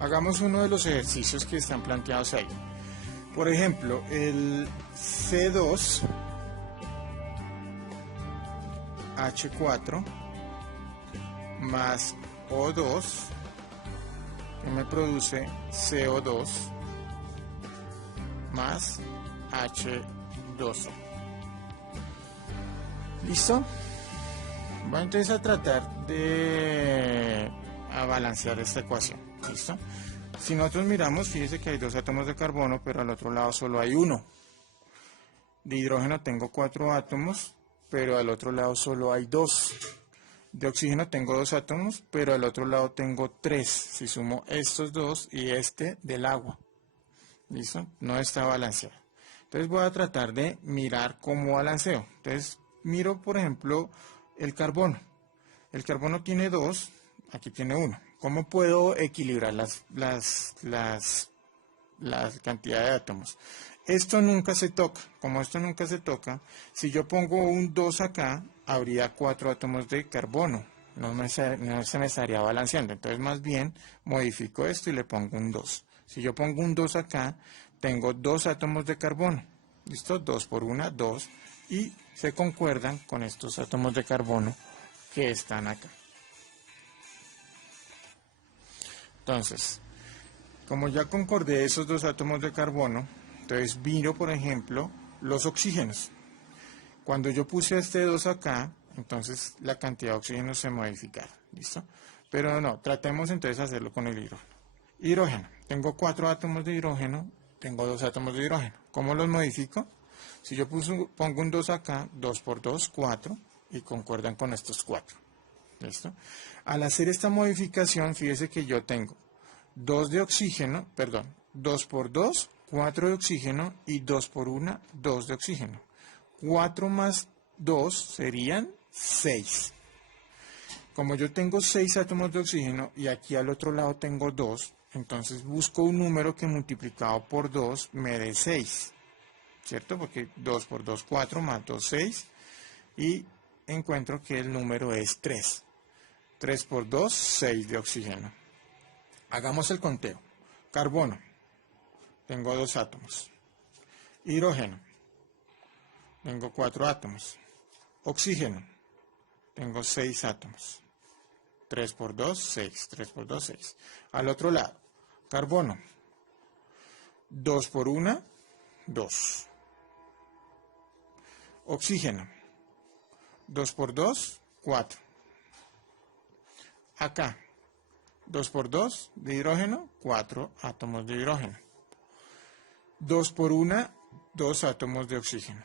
Hagamos uno de los ejercicios que están planteados ahí. Por ejemplo, el C2H4 más O2 que me produce CO2 más H2O. ¿Listo? Voy entonces a tratar de balancear esta ecuación. ¿Listo? Si nosotros miramos, fíjense que hay dos átomos de carbono, pero al otro lado solo hay uno. De hidrógeno tengo 4 átomos, pero al otro lado solo hay 2. De oxígeno tengo 2 átomos, pero al otro lado tengo 3. Si sumo estos dos y este del agua. ¿Listo? No está balanceado. Entonces voy a tratar de mirar cómo balanceo. Entonces miro, por ejemplo, el carbono. El carbono tiene 2, aquí tiene 1. ¿Cómo puedo equilibrar la cantidad de átomos? Esto nunca se toca. Como esto nunca se toca, si yo pongo un 2 acá, habría 4 átomos de carbono. No se me estaría balanceando. Entonces más bien modifico esto y le pongo un 2. Si yo pongo un 2 acá, tengo 2 átomos de carbono. ¿Listo? 2 por 1, 2. Y se concuerdan con estos átomos de carbono que están acá. Entonces, como ya concordé esos 2 átomos de carbono, entonces miro, por ejemplo, los oxígenos. Cuando yo puse este 2 acá, entonces la cantidad de oxígeno se modificará. ¿Listo? Pero no, tratemos entonces de hacerlo con el hidrógeno. Hidrógeno. Tengo 4 átomos de hidrógeno, tengo 2 átomos de hidrógeno. ¿Cómo los modifico? Si yo pongo un 2 acá, 2 por 2, 4, y concuerdan con estos 4. ¿Listo? Al hacer esta modificación, fíjese que yo tengo 2 de oxígeno, perdón, 2 por 2, 4 de oxígeno y 2 por 1, 2 de oxígeno. 4 más 2 serían 6. Como yo tengo 6 átomos de oxígeno y aquí al otro lado tengo 2, entonces busco un número que multiplicado por 2 me dé 6. ¿Cierto? Porque 2 por 2, 4, más 2, 6. Y encuentro que el número es 3. 3 por 2, 6 de oxígeno. Hagamos el conteo. Carbono, tengo 2 átomos. Hidrógeno, tengo 4 átomos. Oxígeno, tengo 6 átomos. 3 por 2, 6. 3 por 2, 6. Al otro lado, carbono, 2 por 1, 2. Oxígeno, 2 por 2, 4. Acá, 2 por 2 de hidrógeno, 4 átomos de hidrógeno. 2 por 1, 2 átomos de oxígeno.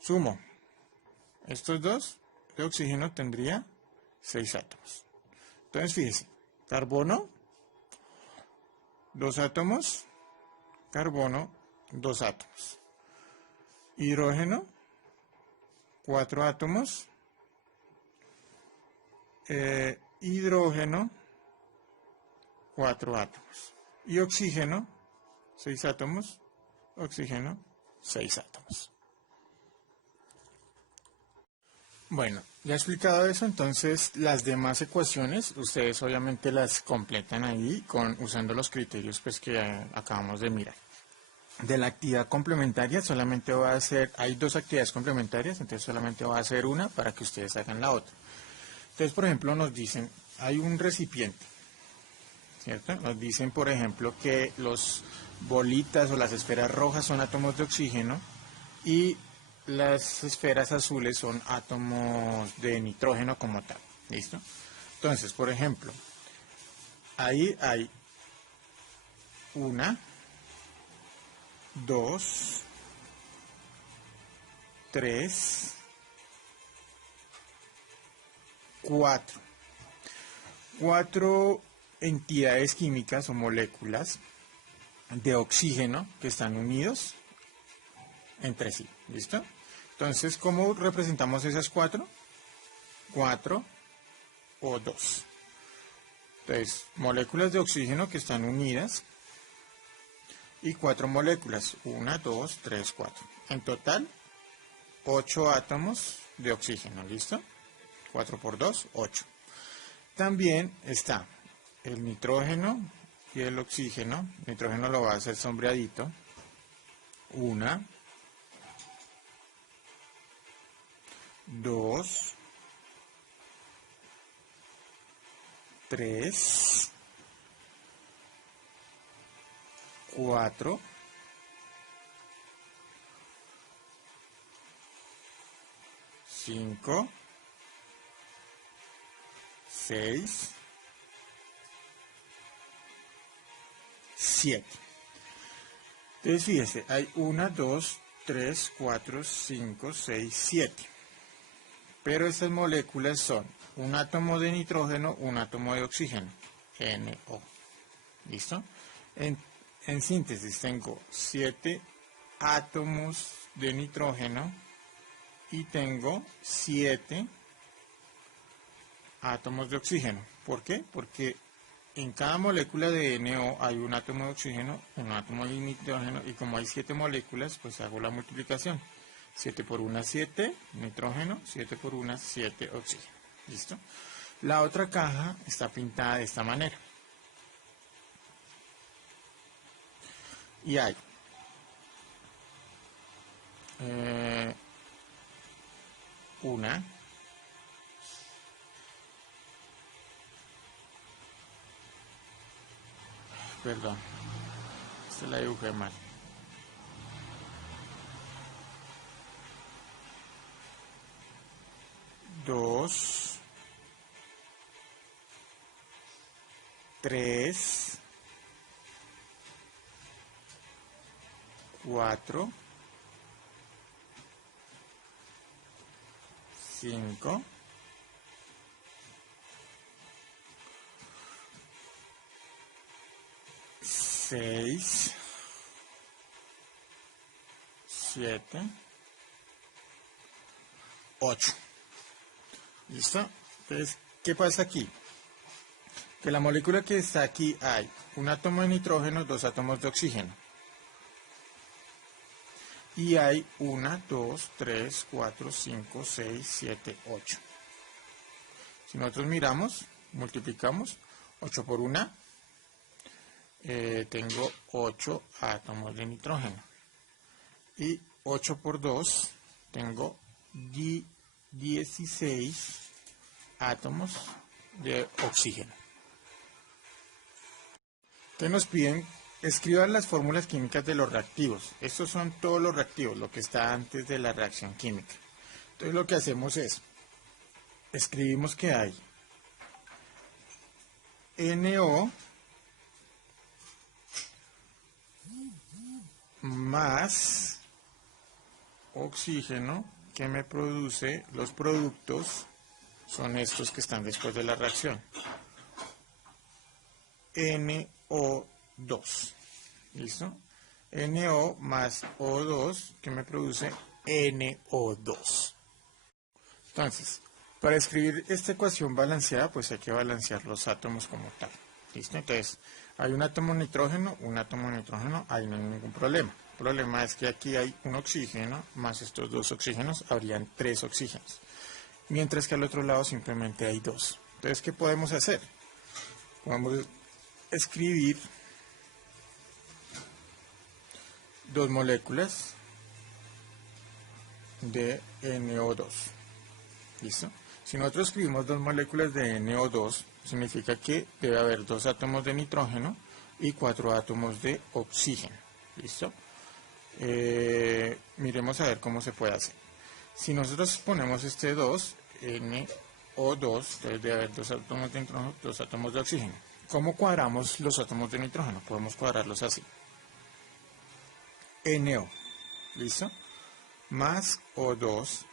Sumo. Estos 2 de oxígeno tendría 6 átomos. Entonces fíjese, carbono, 2 átomos, carbono, 2 átomos. Hidrógeno, 4 átomos. Hidrógeno, 4 átomos. Y oxígeno, 6 átomos. Oxígeno, 6 átomos. Bueno, ya he explicado eso, entonces las demás ecuaciones ustedes obviamente las completan ahí usando los criterios pues que acabamos de mirar. De la actividad complementaria solamente voy a hacer, hay 2 actividades complementarias, entonces solamente voy a hacer una para que ustedes hagan la otra. Entonces, por ejemplo, nos dicen, hay un recipiente, ¿cierto? Nos dicen, por ejemplo, que los bolitas o las esferas rojas son átomos de oxígeno y las esferas azules son átomos de nitrógeno como tal, ¿listo? Entonces, por ejemplo, ahí hay 1, 2, 3, 4. 4 entidades químicas o moléculas de oxígeno que están unidos entre sí. ¿Listo? Entonces, ¿cómo representamos esas 4? 4 o 2. Entonces, moléculas de oxígeno que están unidas y 4 moléculas. 1, 2, 3, 4. En total, 8 átomos de oxígeno. ¿Listo? 4 por 2, 8. También está el nitrógeno y el oxígeno. El nitrógeno lo va a hacer sombreadito. 1, 2, 3, 4, 5, 6, 7. Entonces fíjese, hay 1, 2, 3, 4, 5, 6, 7. Pero estas moléculas son un átomo de nitrógeno, un átomo de oxígeno, NO. ¿Listo? En síntesis tengo 7 átomos de nitrógeno y tengo 7 átomos de oxígeno. ¿Por qué? Porque en cada molécula de NO hay un átomo de oxígeno, un átomo de nitrógeno, y como hay 7 moléculas, pues hago la multiplicación. 7 por 1, 7 nitrógeno, 7 por 1, 7 oxígeno. ¿Listo? La otra caja está pintada de esta manera. Y hay una, perdón, esta la dibujé mal. Dos, 3, 4, 5, 6, 7, 8. ¿Listo? Entonces, ¿qué pasa aquí? Que la molécula que está aquí hay un átomo de nitrógeno, 2 átomos de oxígeno. Y hay 1, 2, 3, 4, 5, 6, 7, 8. Si nosotros miramos, multiplicamos, 8 por 1, tengo 8 átomos de nitrógeno. Y 8 por 2, tengo 16 átomos de oxígeno. Entonces nos piden escribir las fórmulas químicas de los reactivos. Estos son todos los reactivos, lo que está antes de la reacción química. Entonces lo que hacemos es, escribimos que hay NO más oxígeno que me produce los productos, son estos que están después de la reacción. NO2. ¿Listo? NO más O2 que me produce NO2. Entonces, para escribir esta ecuación balanceada, pues hay que balancear los átomos como tal. ¿Listo? Entonces, hay un átomo de nitrógeno, ahí no hay ningún problema. El problema es que aquí hay un oxígeno, más estos 2 oxígenos, habrían 3 oxígenos. Mientras que al otro lado simplemente hay 2. Entonces, ¿qué podemos hacer? Podemos escribir 2 moléculas de NO2. ¿Listo? Si nosotros escribimos 2 moléculas de NO2, significa que debe haber 2 átomos de nitrógeno y 4 átomos de oxígeno. ¿Listo? Miremos a ver cómo se puede hacer. Si nosotros ponemos este 2, NO2, debe haber 2 átomos de nitrógeno, 2 átomos de oxígeno. ¿Cómo cuadramos los átomos de nitrógeno? Podemos cuadrarlos así. NO, ¿listo? Más O2,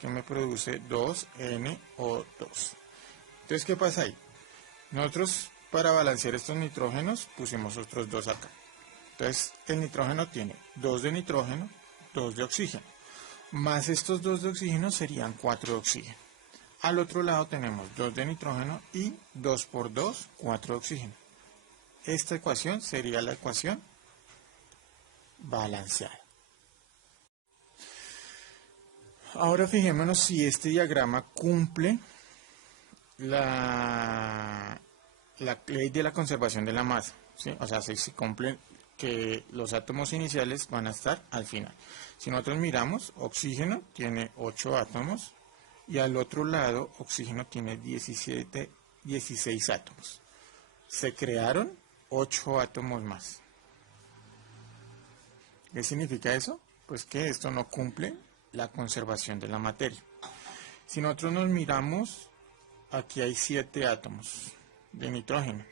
que me produce 2NO2. Entonces, ¿qué pasa ahí? Nosotros, para balancear estos nitrógenos, pusimos otros 2 acá. Entonces, el nitrógeno tiene 2 de nitrógeno, 2 de oxígeno. Más estos 2 de oxígeno serían 4 de oxígeno. Al otro lado tenemos 2 de nitrógeno y 2 por 2, 4 de oxígeno. Esta ecuación sería la ecuación balanceada. Ahora fijémonos si este diagrama cumple la ley de la conservación de la masa, ¿sí? O sea, si cumplen que los átomos iniciales van a estar al final. Si nosotros miramos, oxígeno tiene 8 átomos y al otro lado oxígeno tiene 16 átomos. Se crearon 8 átomos más. ¿Qué significa eso? Pues que esto no cumple la conservación de la materia. Si nosotros nos miramos, aquí hay 7 átomos de nitrógeno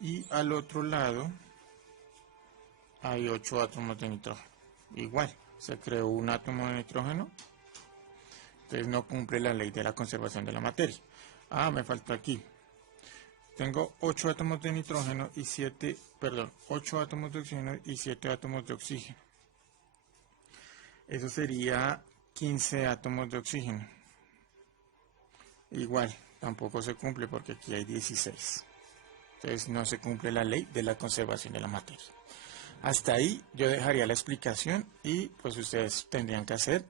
y al otro lado hay 8 átomos de nitrógeno. Igual, se creó un átomo de nitrógeno, entonces no cumple la ley de la conservación de la materia. Ah, me faltó aquí. Tengo 8 átomos de nitrógeno y 8 átomos de oxígeno y 7 átomos de oxígeno. Eso sería 15 átomos de oxígeno. Igual, tampoco se cumple porque aquí hay 16. Entonces no se cumple la ley de la conservación de la materia. Hasta ahí yo dejaría la explicación y pues ustedes tendrían que hacer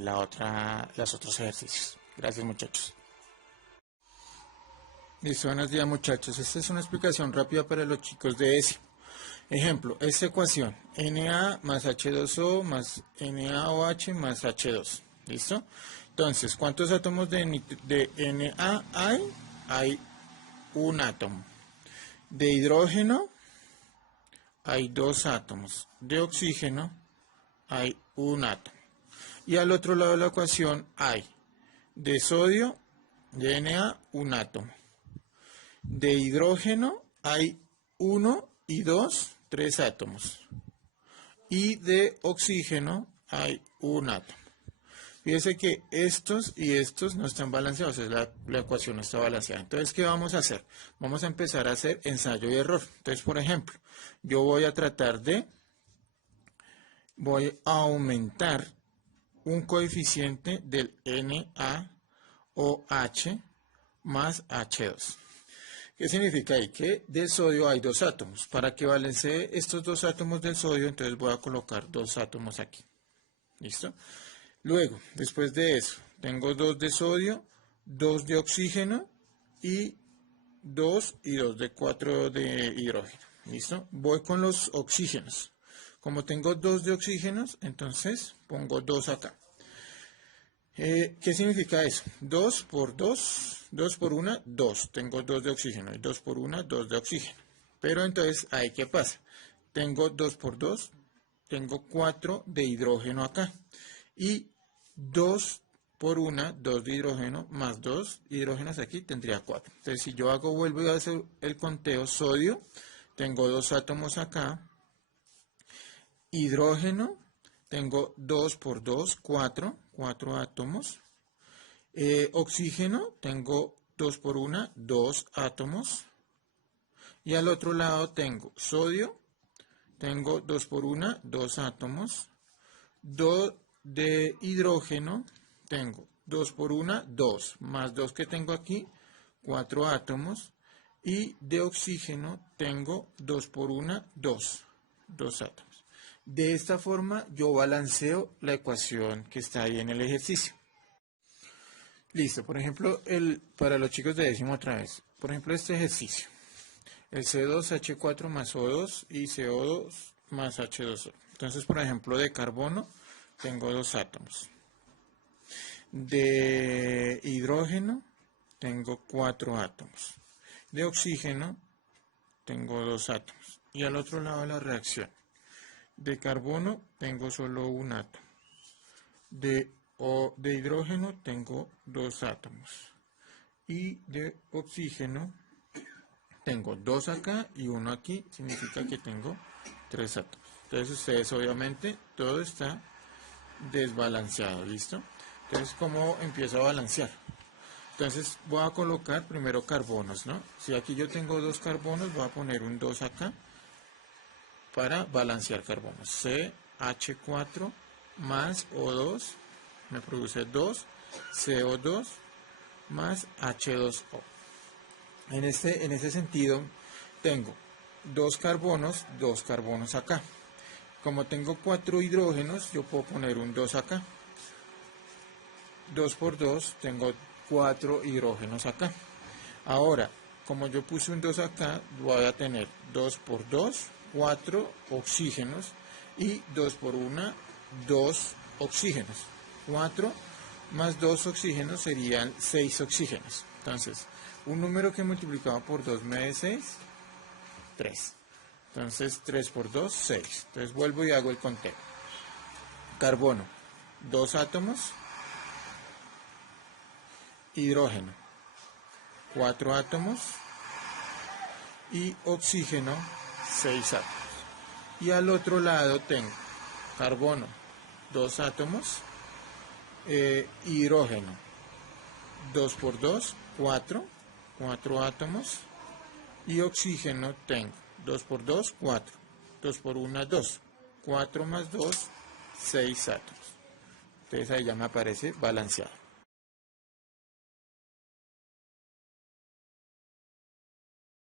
los otros ejercicios. Gracias, muchachos. Listo, buenos días, muchachos. Esta es una explicación rápida para los chicos de ESI. Ejemplo, esta ecuación, Na más H2O más NaOH más H2. ¿Listo? Entonces, ¿cuántos átomos de Na hay? Hay un átomo. De hidrógeno hay 2 átomos. De oxígeno hay un átomo. Y al otro lado de la ecuación hay de sodio, de Na, un átomo. De hidrógeno hay 1 y 2, 3 átomos. Y de oxígeno hay un átomo. Fíjense que estos y estos no están balanceados, la ecuación no está balanceada. Entonces, ¿qué vamos a hacer? Vamos a empezar a hacer ensayo y error. Entonces, por ejemplo, yo voy a aumentar un coeficiente del NaOH más H2. ¿Qué significa ahí? Que del sodio hay 2 átomos. Para que balancee estos 2 átomos del sodio, entonces voy a colocar 2 átomos aquí. ¿Listo? Luego, después de eso, tengo 2 de sodio, 2 de oxígeno y 2 y 2 de 4 de hidrógeno. ¿Listo? Voy con los oxígenos. Como tengo 2 de oxígenos, entonces pongo 2 acá. ¿Qué significa eso? 2 por 2, 2 por 1, 2. Tengo 2 de oxígeno y 2 por 1, 2 de oxígeno. Pero entonces, ¿ahí qué pasa? Tengo 2 por 2, tengo 4 de hidrógeno acá. Y 2 por 1, 2 de hidrógeno, más 2 hidrógenos aquí, tendría 4. Entonces, si yo vuelvo a hacer el conteo, sodio, tengo 2 átomos acá. Hidrógeno, tengo 2 por 2, 4 átomos. Oxígeno, tengo 2 por 1, 2 átomos. Y al otro lado tengo sodio, tengo 2 por 1, 2 átomos. 2 de hidrógeno, tengo 2 por 1, 2, más 2 que tengo aquí, 4 átomos. Y de oxígeno tengo 2 por 1, 2 átomos. De esta forma yo balanceo la ecuación que está ahí en el ejercicio. Listo, por ejemplo, para los chicos de décimo otra vez. Por ejemplo, este ejercicio. El C2H4 más O2 y CO2 más H2O. Entonces, por ejemplo, de carbono tengo 2 átomos. De hidrógeno tengo 4 átomos. De oxígeno tengo 2 átomos. Y al otro lado de la reacción. De carbono tengo solo un átomo. De hidrógeno tengo 2 átomos. Y de oxígeno tengo 2 acá y 1 aquí. Significa que tengo 3 átomos. Entonces ustedes obviamente todo está desbalanceado. ¿Listo? Entonces, ¿cómo empiezo a balancear? Entonces voy a colocar primero carbonos, ¿no? Si aquí yo tengo 2 carbonos, voy a poner un 2 acá para balancear carbonos. CH4 más O2 me produce 2, CO2 más H2O. En ese sentido, tengo 2 carbonos acá. Como tengo 4 hidrógenos, yo puedo poner un 2 acá. 2 por 2, tengo 4 hidrógenos acá. Ahora, como yo puse un 2 acá, voy a tener 2 por 2, 4 oxígenos, y 2 por 1, 2 oxígenos. 4 más 2 oxígenos serían 6 oxígenos. Entonces, un número que multiplicado por 2 me da 6, 3. Entonces, 3 por 2, 6. Entonces, vuelvo y hago el conteo. Carbono, 2 átomos. Hidrógeno, 4 átomos. Y oxígeno, 6 átomos. Y al otro lado tengo carbono, 2 átomos. Hidrógeno, 2 por 2, 4. 4 átomos. Y oxígeno tengo 2 por 2, 4. 2 por 1, 2. 4 más 2, 6 átomos. Entonces ahí ya me aparece balanceado.